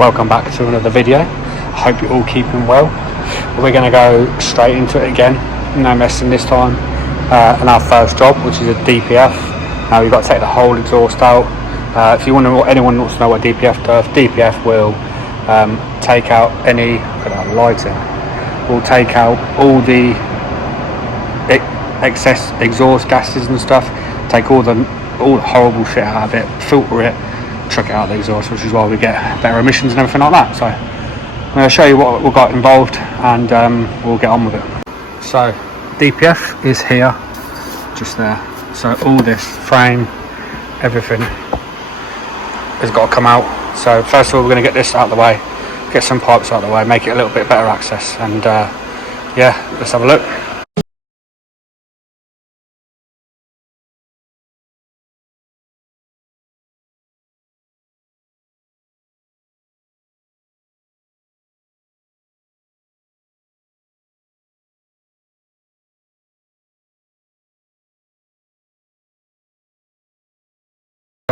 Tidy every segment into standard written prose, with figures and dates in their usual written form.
welcome back to another video. I hope you're all keeping well. We're going to go straight into it again, no messing this time, and our first job, which is a DPF. Now you've got to take the whole exhaust out. If you want to, anyone wants to know what DPF does, DPF will take out any, look at that lighting, will take out all the excess exhaust gases and stuff, take all the horrible shit out of it, filter it, chuck it out of the exhaust, which is why we get better emissions and everything like that. So I'm going to show you what we've got involved, and we'll get on with it. So DPF is here, just there. So all this frame, everything has got to come out. So first of all, we're going to get this out of the way, get some pipes out of the way, make it a little bit better access, and yeah, let's have a look.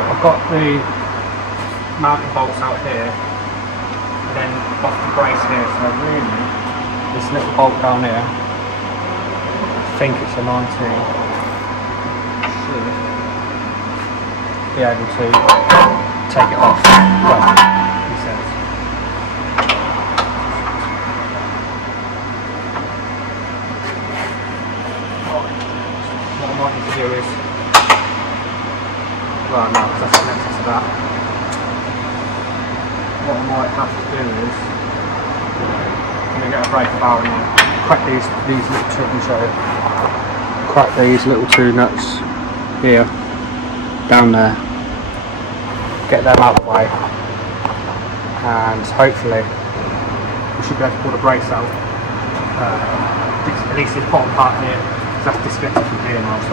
I've got the mounting bolts out here, and then got the brace here, so really this little bolt down here, I think it's a 19, should be able to take it off, well, he says. What I might need to do is, well, no, because that's connected to that. What I might have to do is, I'm going to get a breaker barrel and crack these little two, let me show you. Crack these little two nuts here, down there, get them out of the way, and hopefully we should be able to pull the brace out. At least this bottom part here, because that's disconnected from here now, so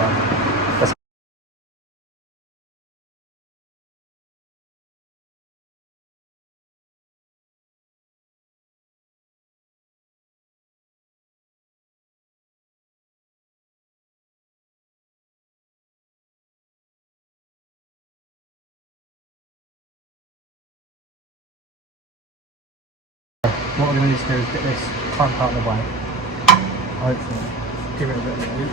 let's. What we're going to need to do is get this clamp out of the way, hopefully, give it a bit of a loop.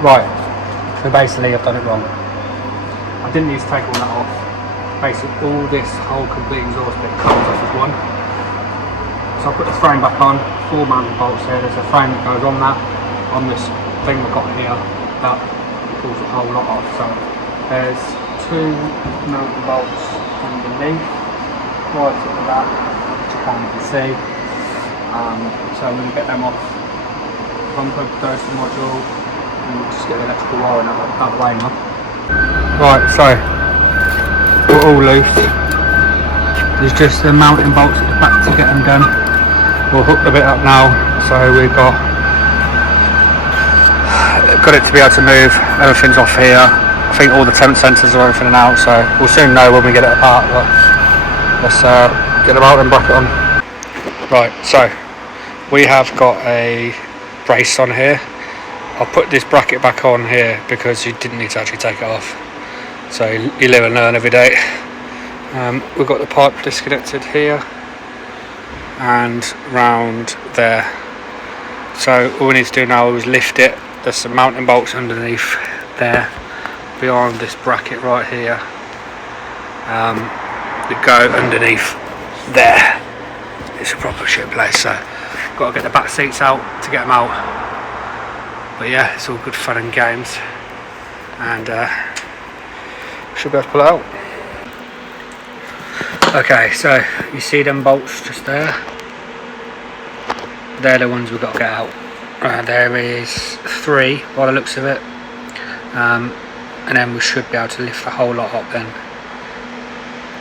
Right, so basically I've done it wrong. I didn't need to take all that off. Basically all this whole complete exhaust bit comes off as one. So I put the frame back on, 4 mounting bolts here, there's a frame that goes on that, on this thing we've got here, that pulls the whole lot off. So there's 2 mounting bolts underneath, right at the back, which you can't even see. So I'm going to get them off, unplug the dosing module, and just get the electrical wiring out of the way now. Right, so we're all loose. There's just the mounting bolts at the back to get them done. We'll hook the bit up now, so we've got it to be able to move. Everything's off here. I think all the temp sensors are everything out, so we'll soon know when we get it apart. But let's get the mounting bracket on. Right, so we have got a brace on here. I'll put this bracket back on here because you didn't need to actually take it off. So you live and learn every day. We've got the pipe disconnected here and round there. So all we need to do now is lift it. There's some mounting bolts underneath there, behind this bracket right here, that go underneath there. It's a proper shit place, so got to get the back seats out to get them out. But yeah, it's all good fun and games, and should be able to pull it out. Okay, so you see them bolts just there? They're the ones we've got to get out. There is 3 by the looks of it. and then we should be able to lift the whole lot up then,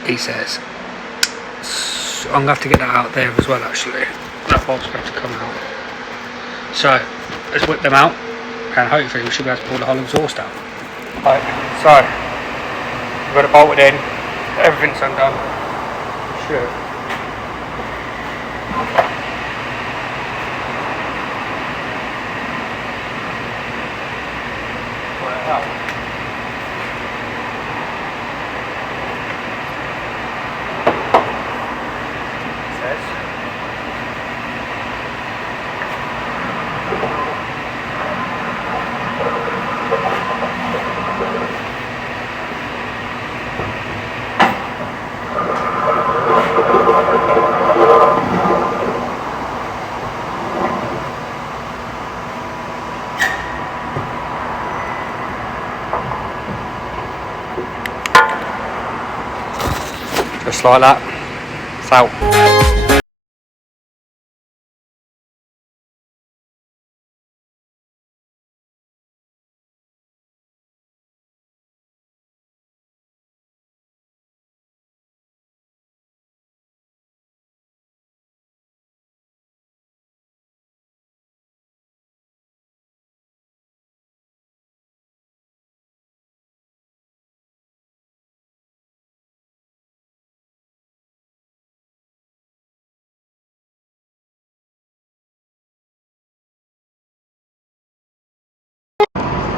he says. So I'm going to have to get that out there as well actually. That bolt's going to come out. So let's whip them out and hopefully we should be able to pull the whole exhaust out. Right, so we've got it bolted in, everything's undone. Sure. Just like that, it's out.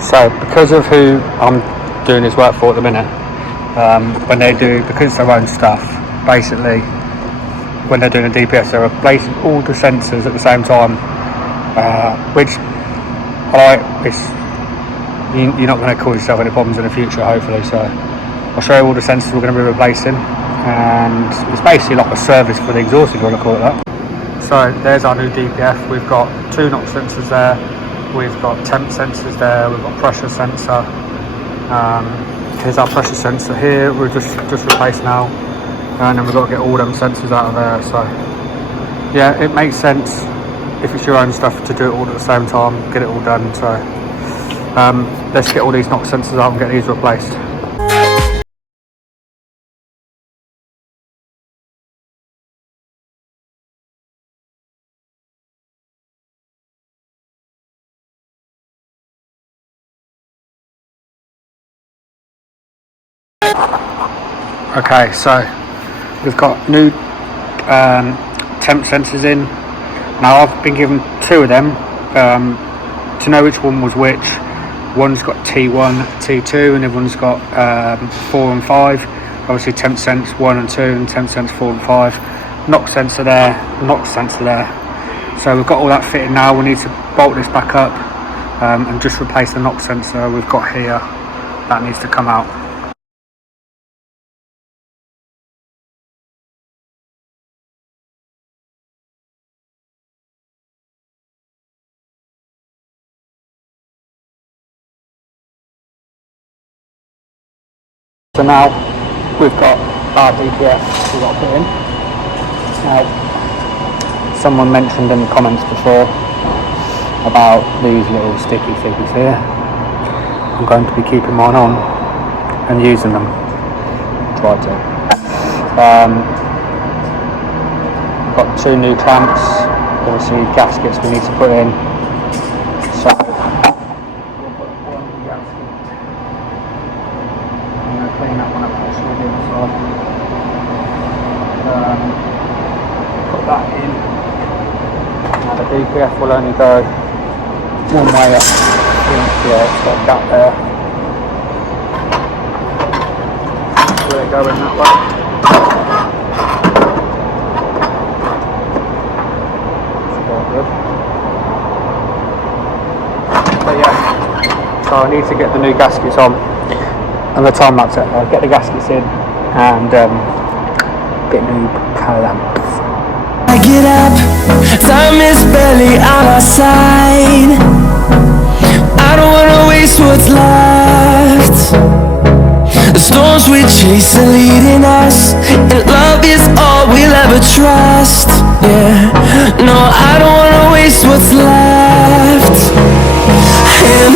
So because of who I'm doing this work for at the minute, when they do, because it's their own stuff, basically when they're doing a DPF they're replacing all the sensors at the same time, which you're not going to cause yourself any problems in the future hopefully. So I'll show you all the sensors we're going to be replacing, and it's basically like a service for the exhaust if you want to call it that. So there's our new DPF. We've got 2 NOx sensors there. We've got temp sensors there, we've got pressure sensor. Here's our pressure sensor here, we're just replaced now. And then we've got to get all them sensors out of there. So yeah, it makes sense if it's your own stuff to do it all at the same time, get it all done. So let's get all these NOx sensors out and get these replaced. Okay, so we've got new temp sensors in. Now I've been given 2 of them to know which one was which. One's got T1, T2, and everyone's got 4 and 5. Obviously temp sense 1 and 2 and temp sense 4 and 5. NOx sensor there, NOx sensor there. So we've got all that fitted now. We need to bolt this back up and just replace the NOx sensor we've got here. That needs to come out. So now we've got our DPF we've got to put in. Now, someone mentioned in the comments before about these little sticky things here. I'm going to be keeping mine on and using them. Try to. Got 2 new clamps, obviously gaskets we need to put in. So we'll put one gasket. I'm going to clean that one up actually the inside. Put that in. Now the DPF will only go one way up. Yeah, it's got a gap there. Will it go in that way? It's quite good. But yeah, so I need to get the new gaskets on and the time lapse it. I'll get the gaskets in and get new clamps. I get up, time is barely on our side. I don't wanna waste what's left. The storms we chase are leading us, and love is all we'll ever trust. Yeah, no, I don't wanna waste what's left. And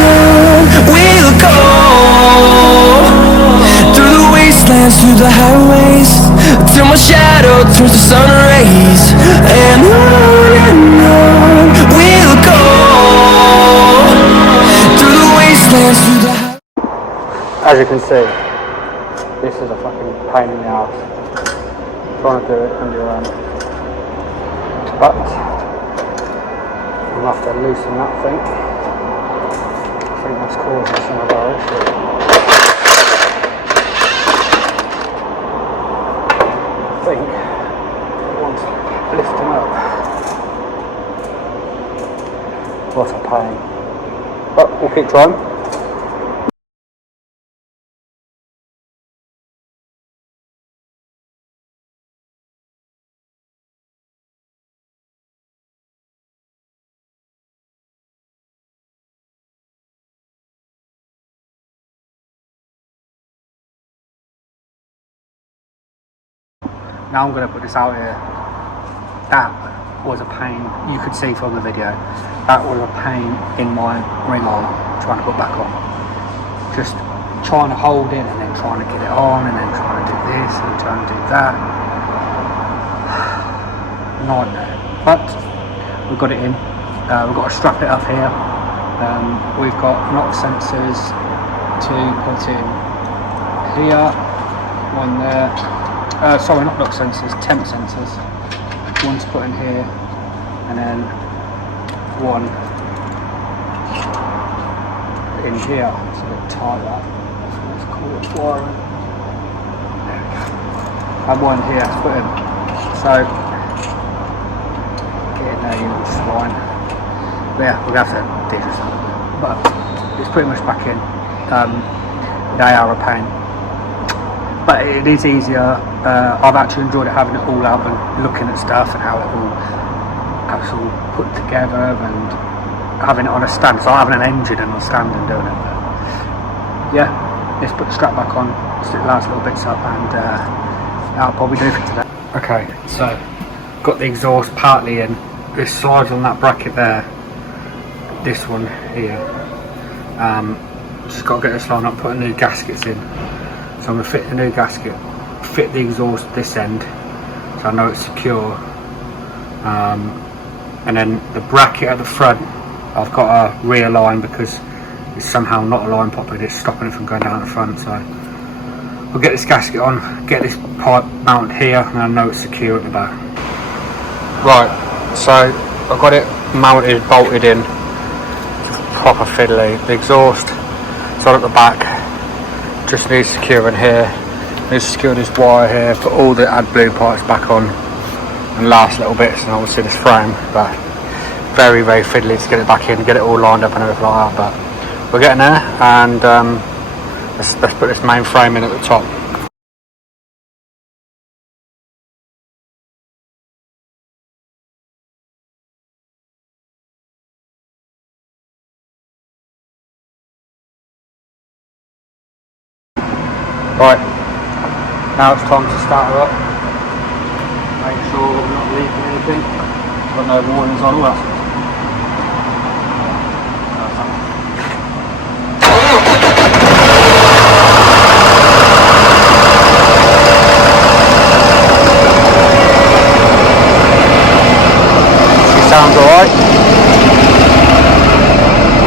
on we'll go. shadow turns to sun rays, and on we'll go through the wastelands, through the As you can see, this is a fucking pain in the ass. Trying to do it on your own. But I'll have to loosen that thing. I think that's causing some of our issue. I think it wants lifting up. What a pain. But we'll keep trying. Now I'm going to put this out here. That was a pain. You could see from the video. That was a pain in my ring arm trying to put back on. Just trying to hold it and then trying to get it on and then trying to do this and trying to do that. Nightmare. But we've got it in. We've got to strap it up here. We've got knock sensors to put in here. One there. Sorry, not knock sensors, temp sensors. One to put in here, and then one in here. It's a bit tight that. Let's call it wiring. There we go. And one here to put in. So, get in there, you little swine. But yeah, we're going to have to do this. But it's pretty much back in. They are a pain. But it is easier. I've actually enjoyed it, having it all out and looking at stuff and how it all actually put together and having it on a stand. So having an engine and a stand and doing it. But yeah, let's put the strap back on, stick the last little bits up, and that'll probably do for today. Okay, so got the exhaust partly in. This slides on that bracket there. This one here. Just got to get this line up, put new gaskets in. So I'm going to fit the new gasket, fit the exhaust this end, so I know it's secure. And then the bracket at the front, I've got to realign because it's somehow not aligned properly. It's stopping it from going down the front. So I'll get this gasket on, get this pipe mounted here, and I know it's secure at the back. Right, so I've got it mounted, bolted in, proper fiddly. The exhaust, it's on at the back. Just needs securing here. Need to secure this wire here. Put all the AdBlue parts back on, and last little bits, and obviously this frame. But very fiddly to get it back in, get it all lined up and everything like that. But we're getting there, and let's put this main frame in at the top. Right, now it's time to start her up. Make sure we're not leaking anything. Got no warnings on all that. She sounds alright.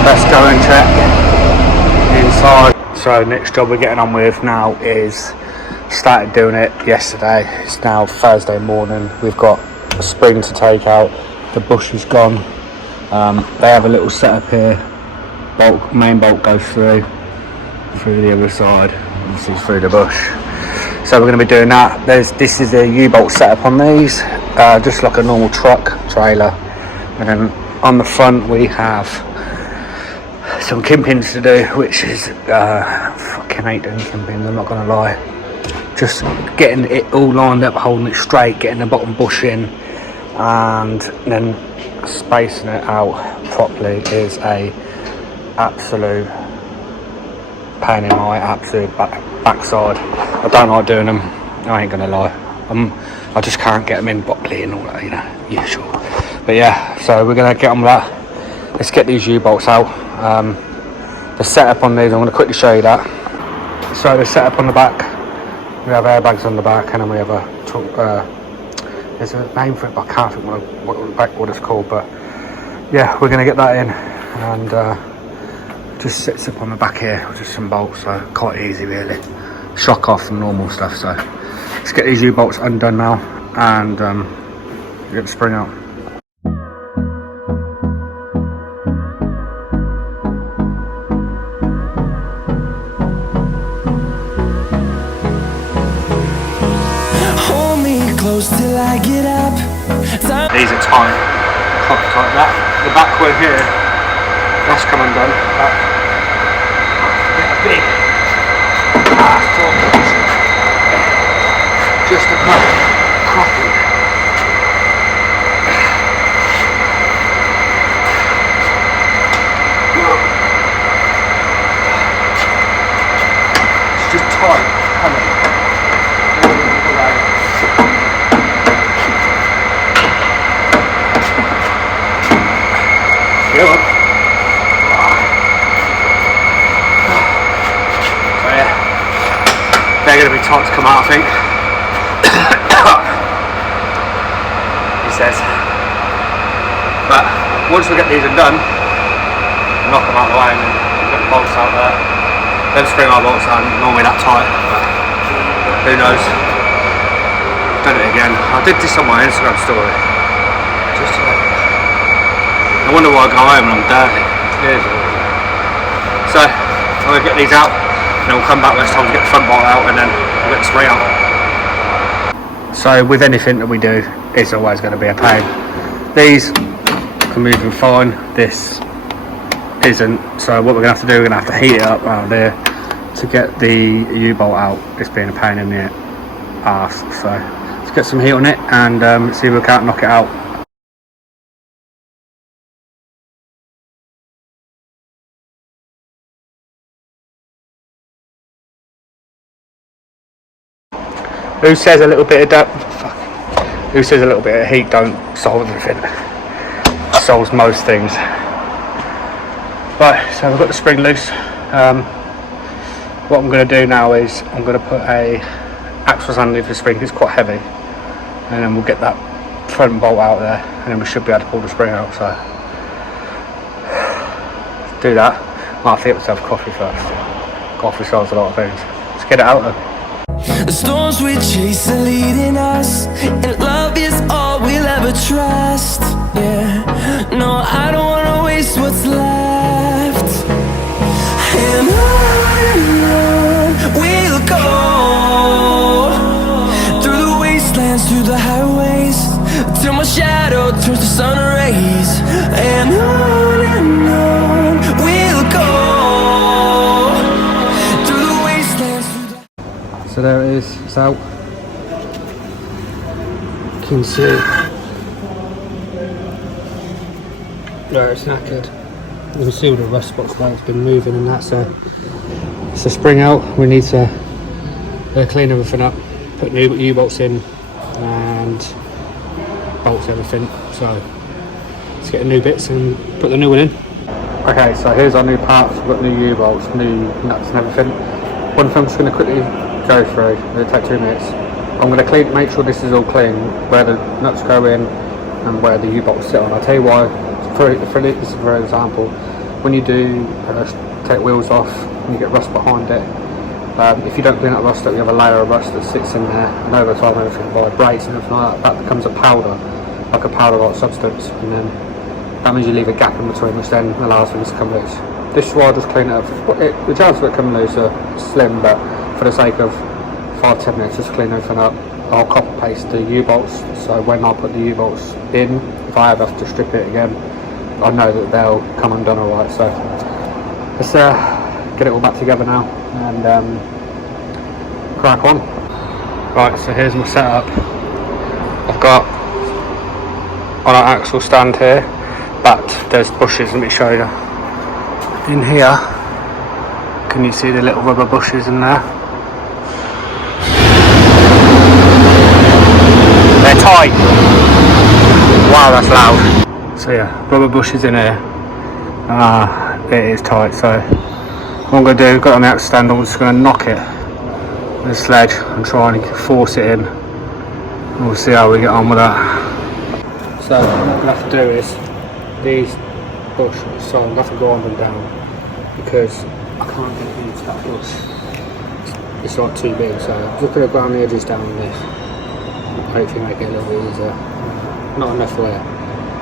Let's go and check inside. So next job we're getting on with now is, started doing it yesterday. It's now Thursday morning. We've got a spring to take out. The bush is gone. They have a little setup here. Main bolt goes through the other side, obviously through the bush. So we're going to be doing that. This is a U-bolt setup on these, just like a normal truck trailer. And then on the front we have some kimpings to do, which is fucking hate doing kimpings, I'm not gonna lie. Just getting it all lined up, holding it straight, getting the bottom bush in, and then spacing it out properly is a absolute pain in my absolute backside. I don't like doing them, I ain't gonna lie. I just can't get them in properly and all that, you know, usual. But yeah, so we're gonna get on with that. Let's get these U-bolts out. The setup on these, I'm going to quickly show you that. So the setup on the back, We have airbags on the back, and then we have a there's a name for it, but I can't think what it's called. But yeah, we're going to get that in, and just sits up on the back here with just some bolts, so quite easy really. Shock off and normal stuff. So let's get these U-bolts undone now, and get the spring out. Till I get up. These are tight, cocked like that. The back one here, that's come undone. That's big. Just above cracking. It's just tight, coming. So yeah, they're going to be tight to come out, I think. He says. But once we get these undone, knock them out of the way, and then get the bolts out there. Then spring our bolts out, normally that tight, but who knows. Done it again. I did this on my Instagram story. Just I wonder why I go home and I'm dirty. So I'm going to get these out, and then we'll come back next time to get the front bolt out, and then we'll get the spring out. So with anything that we do, it's always going to be a pain. These are moving fine, this isn't. So what we're going to have to do, we're going to have to heat it up out there to get the U-bolt out. It's been a pain in the arse. So let's get some heat on it and see if we can't knock it out. Who says a little bit of Who says a little bit of heat don't solve everything? It solves most things. Right, so we've got the spring loose. What I'm going to do now is I'm going to put a axle underneath the spring. It's quite heavy, and then we'll get that front bolt out there, and then we should be able to pull the spring out. So do that. Might have to get myself coffee first. Coffee solves a lot of things. Let's get it out then. The storms we chase are leading us, and love is all we'll ever trust. Yeah, no, I don't wanna waste what's left. And on we'll go, through the wastelands, through the highways, till my shadow turns to sun rays. And on we'll go, through the wastelands, through the... So there it is, it's out. You can see there, it's knackered. You can see all the rust spots where it's been moving, and that's it's a spring out. We need to clean everything up, put new U-bolts in and bolts everything. So let's get the new bits and put the new one in. Okay, so here's our new parts. We've got new U-bolts, new nuts and everything. One thing I'm just going to quickly go through, it'll take 2 minutes. I'm going to make sure this is all clean, where the nuts go in and where the U-bolts sit on. I'll tell you why. For example, when you do take wheels off and you get rust behind it, if you don't clean up rust up, you have a layer of rust that sits in there, and over time everything vibrates and everything like that. That becomes a powder, like a powder-like substance, and then that means you leave a gap in between, which then allows things to come loose. This is why I just clean it up. The chances of it coming loose are slim, but for the sake of 5-10 minutes, just clean everything up. I'll copper paste the U-bolts, so when I put the U-bolts in, if I ever have to strip it again, I know that they'll come undone alright. So let's get it all back together now and crack on. Right, so here's my setup. I've got on our axle stand here, but there's bushes. Let me show you. In here, can you see the little rubber bushes in there? They're tight. Wow, that's loud. So yeah, rubber bushes in here. It is tight. So what I'm going to do, got it on the axle stand, I'm just going to knock it the sledge and try and force it in. We'll see how we get on with that. So what we'll have to do is these bush, so I'll have to grind them down because I can't get into that bush. It's like too big, so I'm just going to grind the edges down on this. Hopefully make it a little bit easier. Not enough where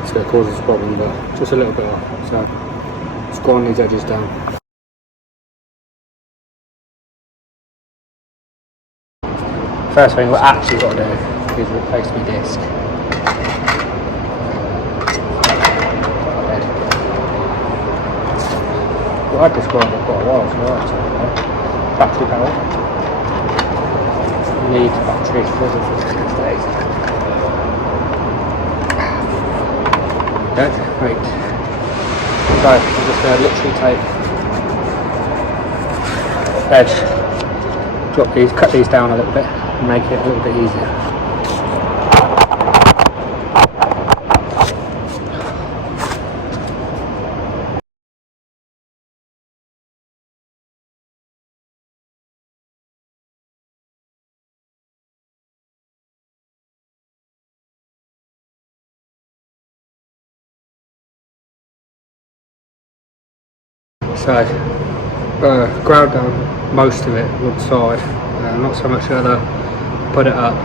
it's going to cause us a problem, but just a little bit off. So just grind these edges down. First thing we've actually got to do is replace my disc. Well, I've just got it for quite a while, so that's battery power. Need battery for the these days. Good, right. So I'm just going to literally take edge, drop these, cut these down a little bit and make it a little bit easier. So, ground down most of it, one side, not so much the other, put it up,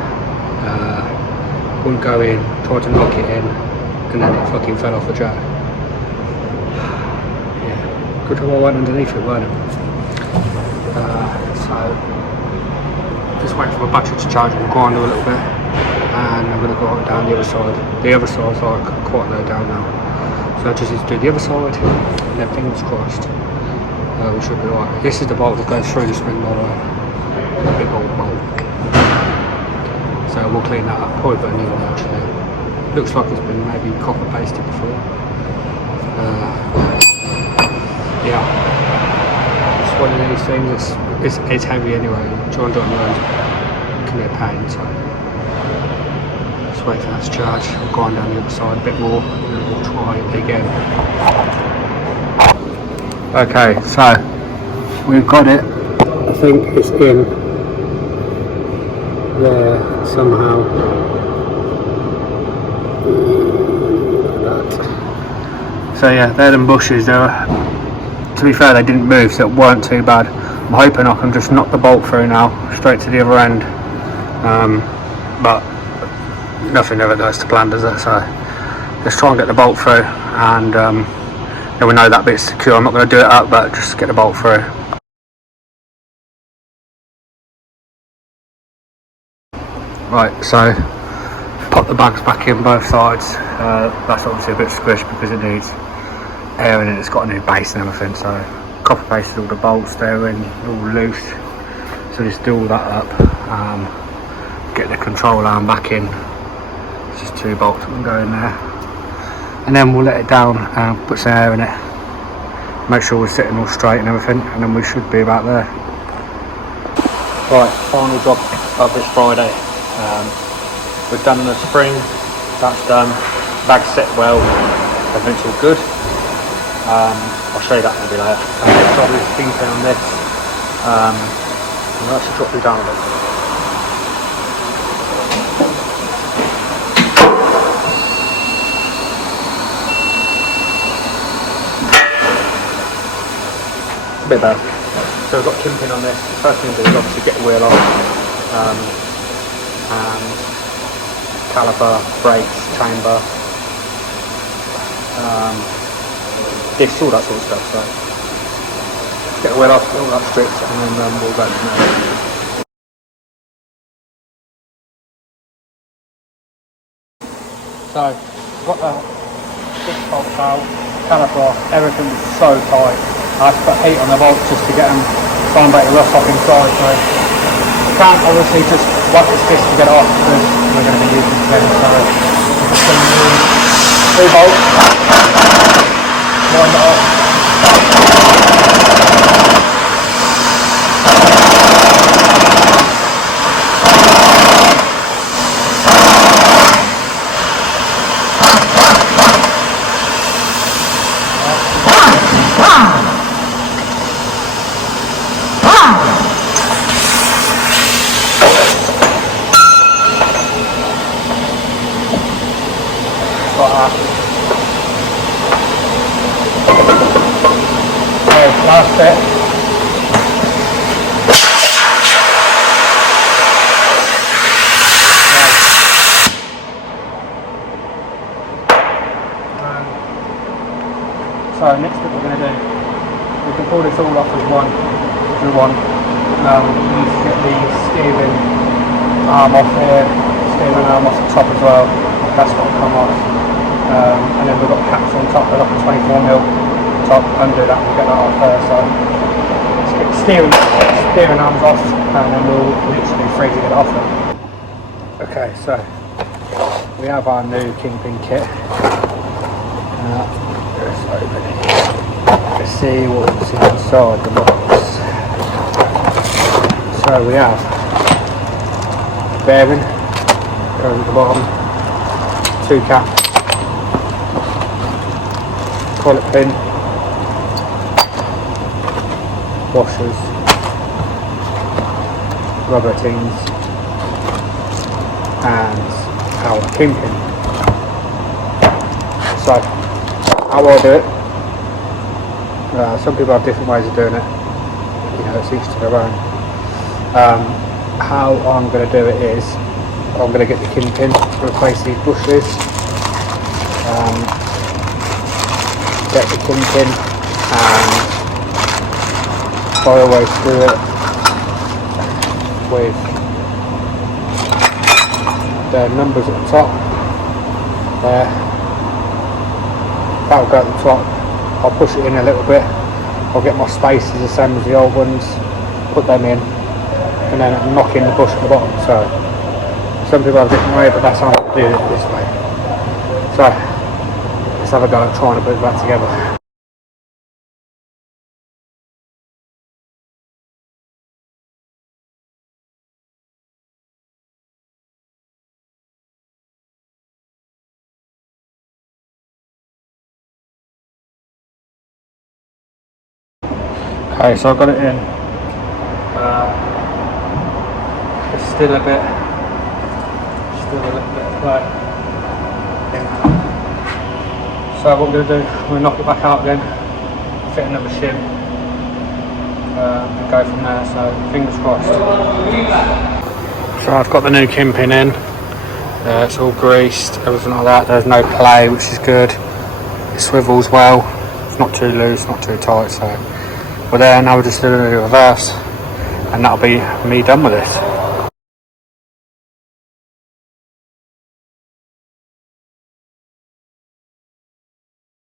wouldn't go in, tried to knock it in, and then it fucking fell off the track. Yeah, good job I went underneath it, weren't it? So, just wait for my battery to charge and grind a little bit, and I'm going to go down the other side. The other side's like quite low down now. So I just need to do the other side, and then fingers crossed, we should be right. This is the bolt that goes through the spring, by the way. A big old bolt. So we'll clean that up, probably put a new one actually. Looks like it's been maybe copper pasted before. Yeah, it's one of these things, it's heavy anyway. Trying to do it on your own can be a pain, so just wait for that to charge. We'll grind down the other side a bit more and then we'll try it again. Okay, so we've got it. I think it's in there somehow. So yeah, they're them bushes. To be fair, they didn't move, so it weren't too bad. I'm hoping I can just knock the bolt through now, straight to the other end. But nothing ever goes to plan, does it? So let's try and get the bolt through, and then we know that bit's secure. I'm not going to do it up, but just get the bolt through. Right, so pop the bags back in both sides. That's obviously a bit squished because it needs air in it. It's got a new base and everything, so copper pasted all the bolts there in, all loose. So just do all that up, get the control arm back in. It's just 2 bolts that can go in there, and then we'll let it down and put some air in it, make sure we're sitting all straight and everything, and then we should be about there. Right, final job of this Friday. We've done the spring, that's done, bag's set well, everything's all good. I'll show you that maybe later. Next job is kingpin on this, and I'll actually drop you down a bit. A bit better. So we've got kingpin on this. First thing to do is obviously get the wheel off, and caliper, brakes, chamber, discs, all that sort of stuff. So get the wheel off, all that stripped, and then we'll go from there. So I've got the disc bolts out, caliper off, everything was so tight. I had to put heat on the bolts just to get them, try and break the rust off inside. So I can't obviously just whack this disc to get it off because we're going to be using it again. So I'm just going to do 2 bolts, wind it off. it. So next bit we're going to do, we can pull this all off as one if we want. We need to get the steering arm off here, steering arm off the top as well. That's got to come off. And then we've got caps on top, they're like a 24mm top. Undo that, we'll get that off first. So let's get the steering arms off, and then we'll literally free to get it off them. Okay, so we have our new Kingpin kit. Let's see what's inside the box. So we have bearing, goes at the bottom, 2 caps, collet pin, washers, rubber tins, and our Kingpin. So how I do it, some people have different ways of doing it, you know, it's each to their own. How I'm going to do it is, I'm going to get the Kingpin to replace these bushes, get the Kingpin, and I always do it with the numbers at the top, there, that'll go at the top. I'll push it in a little bit, I'll get my spaces the same as the old ones, put them in, and then knock in the bush at the bottom. So some people have a different way, but that's how I do it this way. So let's have a go at trying to put it back together. Okay, so I've got it in. It's still a little bit of play. So what we're going to do, we're going to knock it back out again, fit another shim, and go from there. So fingers crossed. So I've got the new Kingpin in. It's all greased, everything like that. There's no play, which is good. It swivels well. It's not too loose, not too tight. So we're there now. We're just doing a reverse, and that'll be me done with this.